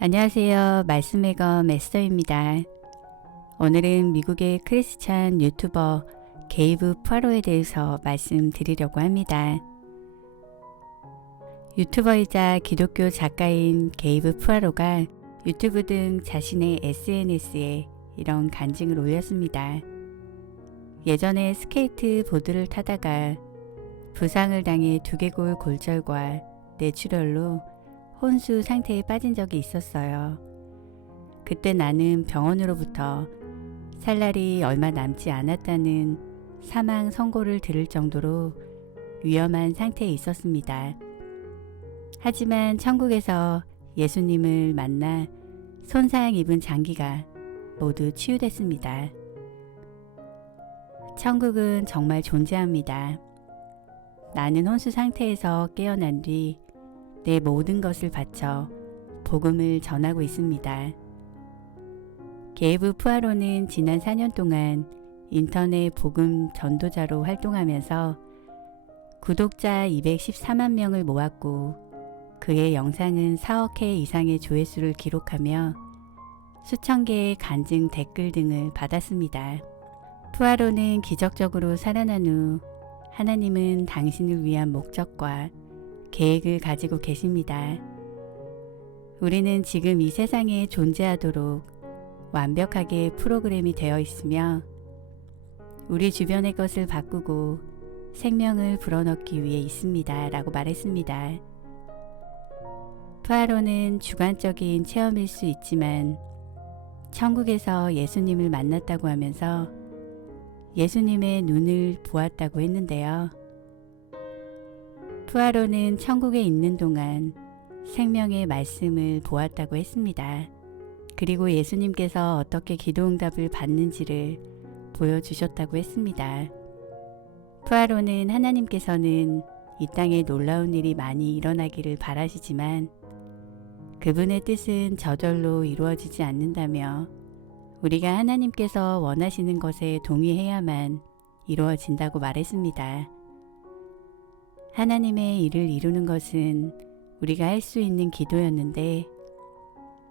안녕하세요. 말씀의 검 에스더입니다. 오늘은 미국의 크리스찬 유튜버 게이브 푸아로에 대해서 말씀드리려고 합니다. 유튜버이자 기독교 작가인 게이브 푸아로가 유튜브 등 자신의 SNS에 이런 간증을 올렸습니다. 예전에 스케이트 보드를 타다가 부상을 당해 두개골 골절과 뇌출혈로 혼수 상태에 빠진 적이 있었어요. 그때 나는 병원으로부터 살 날이 얼마 남지 않았다는 사망 선고를 들을 정도로 위험한 상태에 있었습니다. 하지만 천국에서 예수님을 만나 손상 입은 장기가 모두 치유됐습니다. 천국은 정말 존재합니다. 나는 혼수 상태에서 깨어난 뒤 내 모든 것을 바쳐 복음을 전하고 있습니다. 게이브 푸아로는 지난 4년 동안 인터넷 복음 전도자로 활동하면서 구독자 214만 명을 모았고 그의 영상은 4억 회 이상의 조회수를 기록하며 수천 개의 간증 댓글 등을 받았습니다. 푸아로는 기적적으로 살아난 후 하나님은 당신을 위한 목적과 계획을 가지고 계십니다. 우리는 지금 이 세상에 존재하도록 완벽하게 프로그램이 되어 있으며 우리 주변의 것을 바꾸고 생명을 불어넣기 위해 있습니다. 라고 말했습니다. 푸아로는 주관적인 체험일 수 있지만 천국에서 예수님을 만났다고 하면서 예수님의 눈을 보았다고 했는데요. 푸아로는 천국에 있는 동안 생명의 말씀을 보았다고 했습니다. 그리고 예수님께서 어떻게 기도응답을 받는지를 보여주셨다고 했습니다. 푸아로는 하나님께서는 이 땅에 놀라운 일이 많이 일어나기를 바라시지만 그분의 뜻은 저절로 이루어지지 않는다며 우리가 하나님께서 원하시는 것에 동의해야만 이루어진다고 말했습니다. 하나님의 일을 이루는 것은 우리가 할 수 있는 기도였는데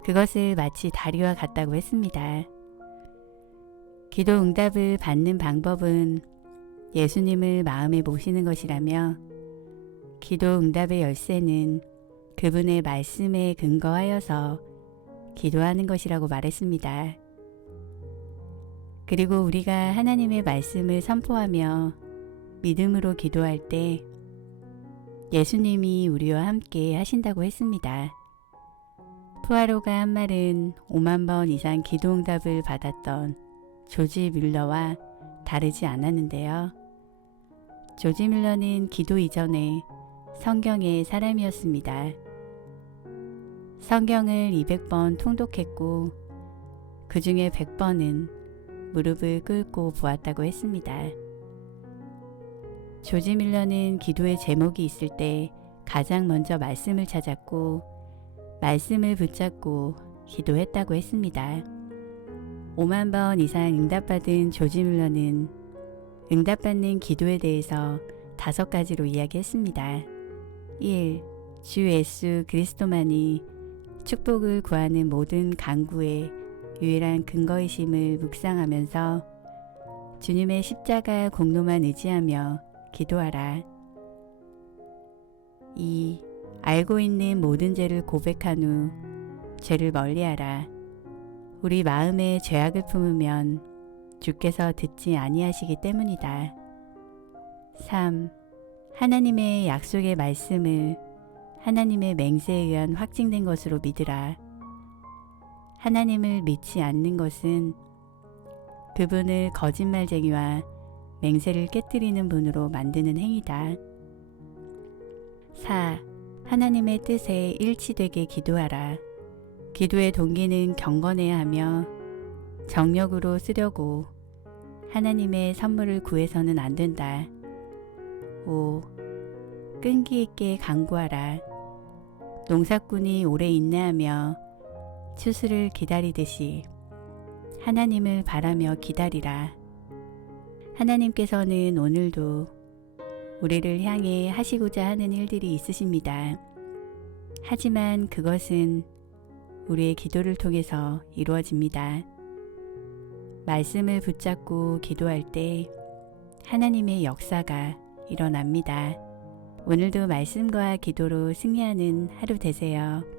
그것을 마치 다리와 같다고 했습니다. 기도 응답을 받는 방법은 예수님을 마음에 모시는 것이라며 기도 응답의 열쇠는 그분의 말씀에 근거하여서 기도하는 것이라고 말했습니다. 그리고 우리가 하나님의 말씀을 선포하며 믿음으로 기도할 때 예수님이 우리와 함께 하신다고 했습니다. 푸아로가 한 말은 5만 번 이상 기도응답을 받았던 조지 뮬러와 다르지 않았는데요. 조지 뮬러는 기도 이전에 성경의 사람이었습니다. 성경을 200번 통독했고 그 중에 100번은 무릎을 꿇고 보았다고 했습니다. 조지 뮬러는 기도의 제목이 있을 때 가장 먼저 말씀을 찾았고 말씀을 붙잡고 기도했다고 했습니다. 5만 번 이상 응답받은 조지 뮬러는 응답받는 기도에 대해서 5가지로 이야기했습니다. 1. 주 예수 그리스도만이 축복을 구하는 모든 간구의 유일한 근거이심을 묵상하면서 주님의 십자가 공로만 의지하며 기도하라. 2. 알고 있는 모든 죄를 고백한 후 죄를 멀리하라. 우리 마음에 죄악을 품으면 주께서 듣지 아니하시기 때문이다. 3. 하나님의 약속의 말씀을 하나님의 맹세에 의한 확증된 것으로 믿으라. 하나님을 믿지 않는 것은 그분을 거짓말쟁이와 맹세를 깨뜨리는 분으로 만드는 행위다. 4. 하나님의 뜻에 일치되게 기도하라. 기도의 동기는 경건해야 하며 정력으로 쓰려고 하나님의 선물을 구해서는 안 된다. 5. 끈기 있게 간구하라. 농사꾼이 오래 인내하며 추수를 기다리듯이 하나님을 바라며 기다리라. 하나님께서는 오늘도 우리를 향해 하시고자 하는 일들이 있으십니다. 하지만 그것은 우리의 기도를 통해서 이루어집니다. 말씀을 붙잡고 기도할 때 하나님의 역사가 일어납니다. 오늘도 말씀과 기도로 승리하는 하루 되세요.